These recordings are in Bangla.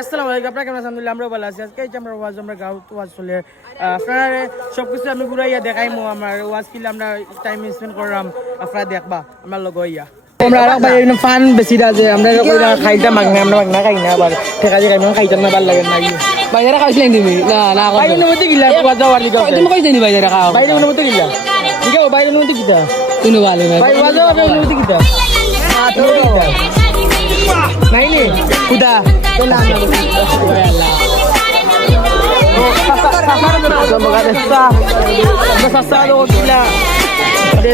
আসসালামু আলাইকুম, আপনারা কেমন আছেন? আলহামদুলিল্লাহ আমরা ভালো আছি। আজকে আমরা আমরা গাঁও চলে আপনারা সবকিছু আমি ঘুরাইয়া দেখাইমু। আমার ওয়াজ কিলে আমরা টাইম স্পেন্ড করলাম, আপনারা দেখবা আমার লগ হইয়া। আমরা আর ভাই ফান বেশি আছে, আমরা খাইতাম মাগনা, আমরা মাগনা খাই না, আবার ঠেকা দিয়ে খাইতাম না, ভালো লাগে না। বাইরে খাইছিলেন তুমি? না না, বাইরে মধ্যে গিলা যাওয়ার দিকে তুমি কইছিনি বাইরে খাও? বাইরে মধ্যে গিলা ঠিক আছে, বাইরে মধ্যে গিতা তুমি ভালো না ভাই ওয়াজ মধ্যে গিতা নাই নে কুদা না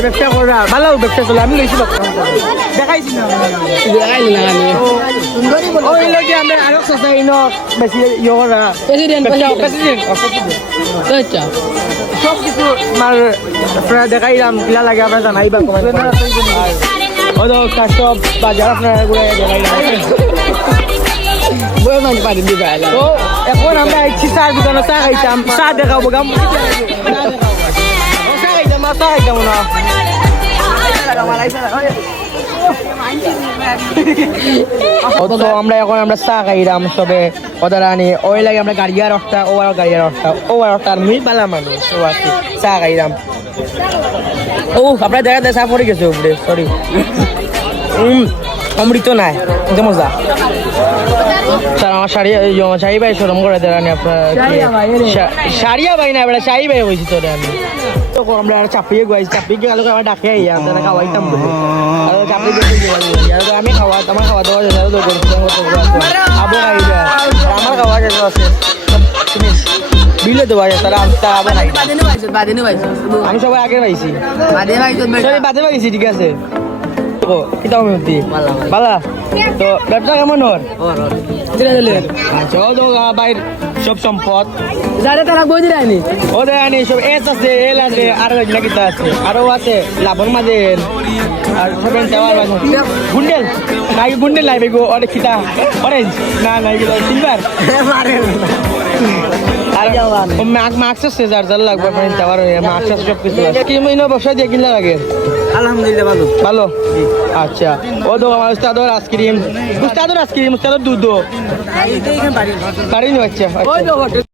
ব্যবসা করা ভালো, ব্যবসা চলে আমি লইছি দেখাইছি না দেখাইলি না আমি ওই লোকে আমরা আরো সস্তাই ন বেশি ইয়ে করা প্রেসিডেন্ট প্রেসিডেন্ট আচ্ছা সব কিছু আমার আপনারা দেখাইলাম, কিলা লাগে আপনারা জানাইবা কমেন্ট আর ওই সব বাজার আপনারা ঘুরে দেখাইলাম। বই মান পারি দি ভাইলা তো এখন আমরা ইচ্ছি চার দোকানে চা খাইতাম, চা দেখাবো গাম চা খাইতাম না তো আমরা এখন আমরা চা খাইলাম সবে ওদের আনি ওই লাগে আমরা গাড়িয়া রক্তা ওভার রক্তা আর মুই বালা মানুষ ও আছি চা খাইলাম। ও আপনার দেখা দেয় চা পড়ে গেছে উপরে, সরি অমৃত নাই কিন্তু মজা। স্যার আমার শাড়ি ভাই সরম করে দেন আপনার শাড়িয়া ভাই না এবার শাড়ি ভাই হয়েছি তোরে আমি তো আমরা চাপিয়ে গাইছি, চাপিয়ে গেলে আমার ডাকে আপনারা খাওয়াইতাম বলে চাপিয়ে আমি আমার খাওয়া দাওয়া আবু খাইবা আমার খাওয়া আছে বিলে দেওয়া যায় তারা আবু খাই আমি সবাই আগে পাইছি বাদে পাইছি ঠিক আছে। বালা তো ব্যবসা কেমন ওর বাইর সব সম্পদ যারে তারা বই দিলানি ও দেয়নি সব এস আছে এল আছে আরো নাকিতা আছে আরো আছে লাভর মাঝে আর সেভেন টাওয়ার গুন্ডেল নাই গুন্ডেল লাইবে গো অনেক খিতা অরেঞ্জ না নাই গেল সিলভার আর মার্কস আছে যার যার লাগবে সেভেন টাওয়ার মার্কস আছে সব কিছু আছে। কি মহিনা ব্যবসা দিয়ে কিনলে লাগে? আলহামদুলিল্লাহ ভালো ভালো আচ্ছা। ও তো আমার উস্তাদর আইসক্রিম উস্তাদর দুধ বাড়ি নি বাচ্চা